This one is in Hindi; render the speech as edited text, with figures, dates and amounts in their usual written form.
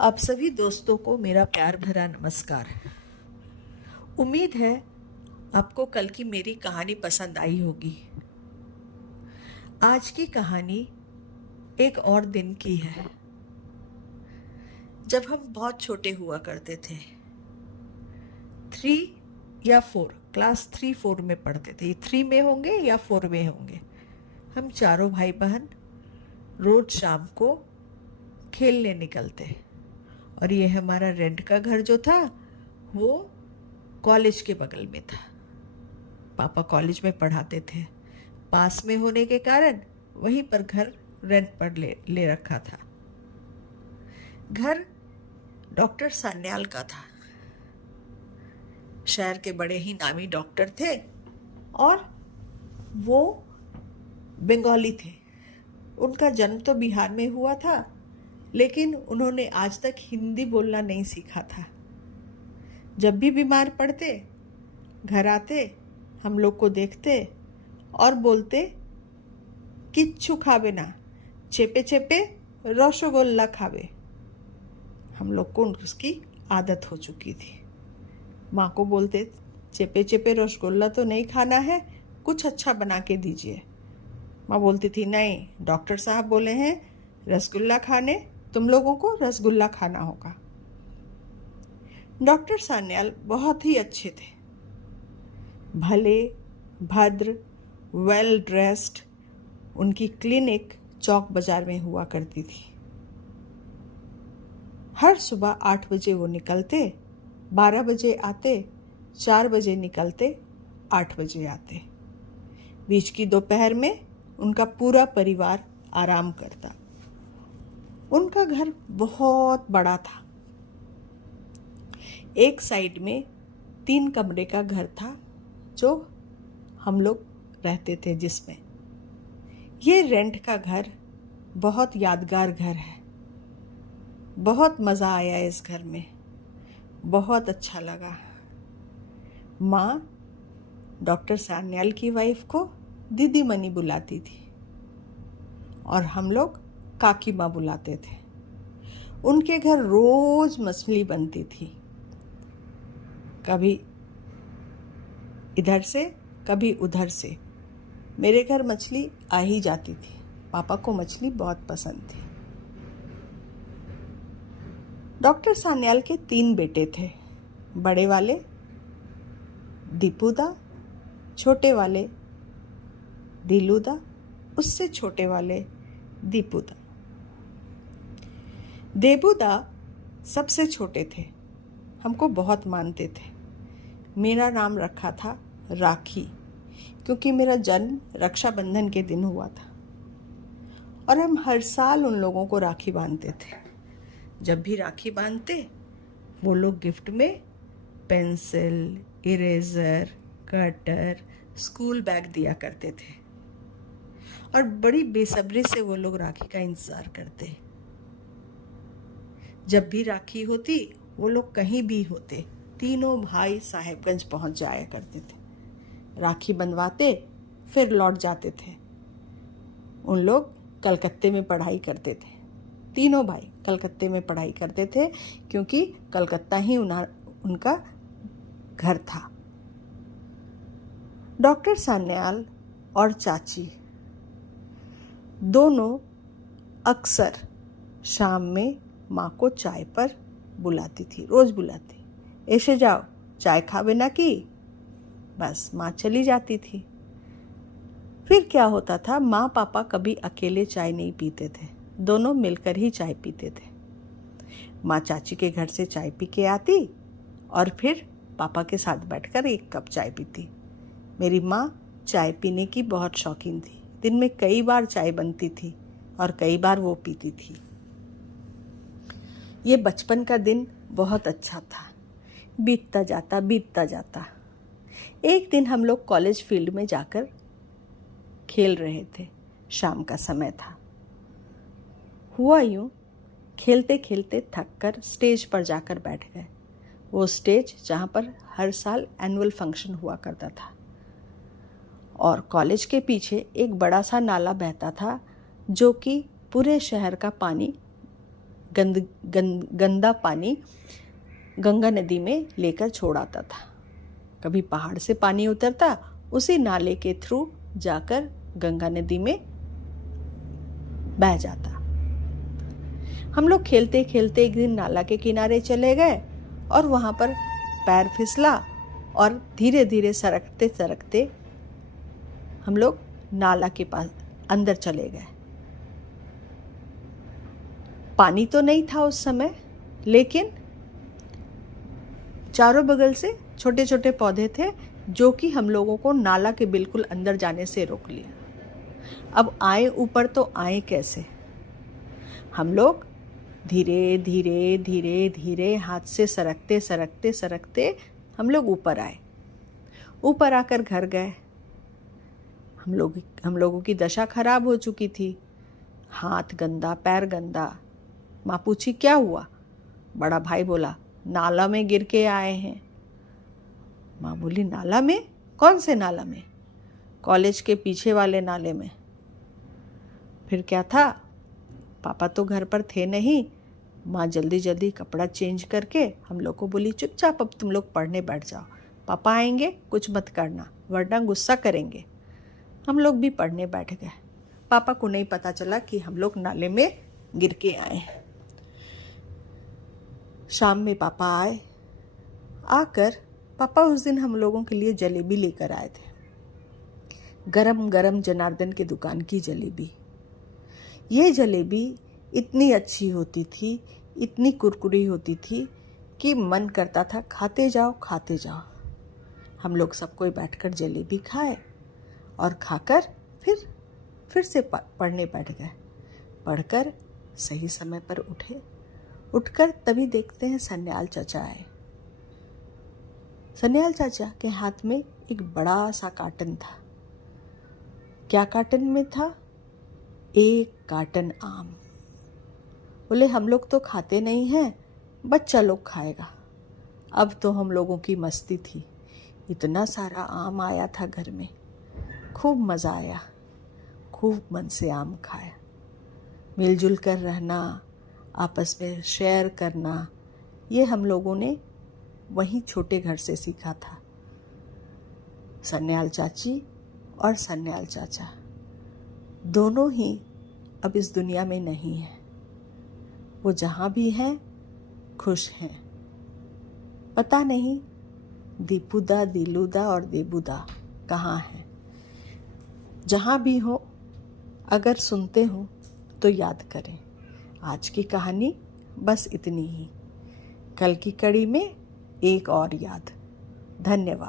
आप सभी दोस्तों को मेरा प्यार भरा नमस्कार। उम्मीद है आपको कल की मेरी कहानी पसंद आई होगी। आज की कहानी एक और दिन की है, जब हम बहुत छोटे हुआ करते थे। 3 या 4 क्लास 3-4 में पढ़ते थे। 3 में होंगे या 4 में होंगे। हम चारों भाई बहन रोज शाम को खेलने निकलते, और ये हमारा रेंट का घर जो था वो कॉलेज के बगल में था। पापा कॉलेज में पढ़ाते थे, पास में होने के कारण वहीं पर घर रेंट पर ले रखा था। घर डॉक्टर सान्याल का था। शहर के बड़े ही नामी डॉक्टर थे और वो बंगाली थे। उनका जन्म तो बिहार में हुआ था, लेकिन उन्होंने आज तक हिंदी बोलना नहीं सीखा था। जब भी बीमार पड़ते, घर आते, हम लोग को देखते और बोलते, किच्छु खावे ना, चेपे चेपे रसगुल्ला खावे। हम लोग को उसकी आदत हो चुकी थी। माँ को बोलते, चेपे चेपे रसगुल्ला तो नहीं खाना है, कुछ अच्छा बना के दीजिए। माँ बोलती थी, नहीं, डॉक्टर साहब बोले हैं रसगुल्ला खाने, तुम लोगों को रसगुल्ला खाना होगा। डॉक्टर सान्याल बहुत ही अच्छे थे, भले, भद्र, वेल ड्रेस्ड। उनकी क्लिनिक चौक बाजार में हुआ करती थी। हर सुबह 8 बजे वो निकलते, 12 बजे आते, 4 बजे निकलते, 8 बजे आते। बीच की दोपहर में उनका पूरा परिवार आराम करता। उनका घर बहुत बड़ा था। एक साइड में 3 कमरे का घर था जो हम लोग रहते थे, जिसमें ये रेंट का घर बहुत यादगार घर है। बहुत मज़ा आया इस घर में, बहुत अच्छा लगा। माँ डॉक्टर सान्याल की वाइफ को दीदी मनी बुलाती थी और हम लोग काकी माँ बुलाते थे। उनके घर रोज मछली बनती थी, कभी इधर से कभी उधर से। मेरे घर मछली आ ही जाती थी। पापा को मछली बहुत पसंद थी। डॉक्टर सान्याल के 3 बेटे थे। बड़े वाले दीपूदा, छोटे वाले दिलूदा, उससे छोटे वाले दीपूदा। देबूदा सबसे छोटे थे, हमको बहुत मानते थे। मेरा नाम रखा था राखी, क्योंकि मेरा जन्म रक्षाबंधन के दिन हुआ था और हम हर साल उन लोगों को राखी बांधते थे। जब भी राखी बांधते, वो लोग गिफ्ट में pencil, eraser, cutter, school bag दिया करते थे और बड़ी बेसब्री से वो लोग राखी का इंतज़ार करते। जब भी राखी होती, वो लोग कहीं भी होते, तीनों भाई साहेबगंज पहुंच जाया करते थे। राखी बंधवाते, फिर लौट जाते थे। उन लोग कलकत्ते में पढ़ाई करते थे। तीनों भाई कलकत्ते में पढ़ाई करते थे, क्योंकि कलकत्ता ही उनका घर था। डॉक्टर सान्याल और चाची दोनों अक्सर शाम में माँ को चाय पर बुलाती थी, रोज बुलाती। ऐसे जाओ, चाय खावे ना की। बस माँ चली जाती थी। फिर क्या होता था, माँ पापा कभी अकेले चाय नहीं पीते थे, दोनों मिलकर ही चाय पीते थे। माँ चाची के घर से चाय पी के आती और फिर पापा के साथ बैठकर 1 कप चाय पीती। मेरी माँ चाय पीने की बहुत शौकीन थी। दिन में कई बार चाय बनती थी और कई बार वो पीती थी। ये बचपन का दिन बहुत अच्छा था, बीतता जाता। एक दिन हम लोग कॉलेज फील्ड में जाकर खेल रहे थे। शाम का समय था। हुआ यूं, खेलते खेलते थक कर स्टेज पर जाकर बैठ गए। वो स्टेज जहाँ पर हर साल एनुअल फंक्शन हुआ करता था, और कॉलेज के पीछे एक बड़ा सा नाला बहता था, जो कि पूरे शहर का पानी गंदा पानी गंगा नदी में लेकर छोड़ आता था। कभी पहाड़ से पानी उतरता, उसी नाले के थ्रू जाकर गंगा नदी में बह जाता। हम लोग खेलते खेलते एक दिन नाला के किनारे चले गए और वहाँ पर पैर फिसला और धीरे धीरे सरकते सरकते हम लोग नाला के पास अंदर चले गए। पानी तो नहीं था उस समय, लेकिन चारों बगल से छोटे छोटे पौधे थे जो कि हम लोगों को नाला के बिल्कुल अंदर जाने से रोक लिया। अब आए ऊपर तो आए कैसे? हम लोग धीरे धीरे धीरे धीरे हाथ से सरकते सरकते सरकते हम लोग ऊपर आए। ऊपर आकर घर गए। हम लोगों की दशा खराब हो चुकी थी। हाथ गंदा, पैर गंदा। माँ पूछी क्या हुआ? बड़ा भाई बोला नाला में गिर के आए हैं। माँ बोली नाला में? कौन से नाला में? कॉलेज के पीछे वाले नाले में। फिर क्या था? पापा तो घर पर थे नहीं। माँ जल्दी जल्दी कपड़ा चेंज करके हम लोग को बोली चुपचाप अब तुम लोग पढ़ने बैठ जाओ, पापा आएंगे कुछ मत करना वरना गुस्सा करेंगे। हम लोग भी पढ़ने बैठ गए। पापा को नहीं पता चला कि हम लोग नाले में गिर के आए। शाम में पापा आए। आकर पापा उस दिन हम लोगों के लिए जलेबी लेकर आए थे। गरम गरम जनार्दन की दुकान की जलेबी। ये जलेबी इतनी अच्छी होती थी, इतनी कुरकुरी होती थी कि मन करता था खाते जाओ खाते जाओ। हम लोग सब कोई बैठकर जलेबी खाए और खाकर फिर से पढ़ने बैठ गए। पढ़कर सही समय पर उठे। उठकर तभी देखते हैं सन्याल चाचा आए। सन्याल चाचा के हाथ में एक बड़ा सा कार्टन था। क्या कार्टन में था? एक कार्टन आम। बोले हम लोग तो खाते नहीं हैं, बच्चा लोग खाएगा। अब तो हम लोगों की मस्ती थी। इतना सारा आम आया था घर में। खूब मज़ा आया। खूब मन से आम खाया। मिलजुल कर रहना, आपस में शेयर करना, ये हम लोगों ने वहीं छोटे घर से सीखा था। सन्याल चाची और सन्याल चाचा दोनों ही अब इस दुनिया में नहीं हैं। वो जहाँ भी हैं खुश हैं। पता नहीं दीपूदा, दिलूदा और देबूदा कहाँ हैं। जहाँ भी हो, अगर सुनते हो तो याद करें। आज की कहानी बस इतनी ही। कल की कड़ी में एक और याद। धन्यवाद।